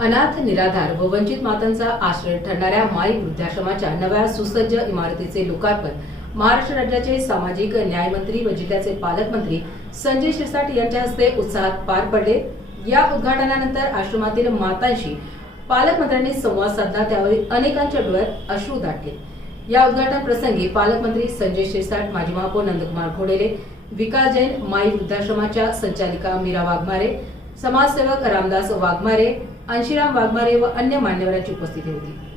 अनाथ, निराधार व वंचित मातांचा आश्रय ठरणाऱ्या माई वृद्धाश्रमाच्या नव्या सुसज्ज इमारतीचे लोकार्पण महाराष्ट्र राज्याचे सामाजिक न्याय मंत्री व जिल्ह्याचे पालकमंत्री संजय शिरसाट यांच्या हस्ते उत्साहात पार पडले। या उद्घाटनानंतर आश्रमातील मातांशी पालकमंत्र्यांनी संवाद साधला, त्यावेळी अनेकांच्या डोळ्यात अश्रू दाटले। या उद्घाटन प्रसंगी पालकमंत्री संजय शिरसाट, माजी महापौर नंदकुमार घोडेले, विकास जैन, माई वृद्धाश्रमाच्या संचालिका मीरा वाघमारे, समाजसेवक रामदास वाघमारे, अंशीराम वाघमारे व अन्य मान्यवरांची उपस्थिती होती।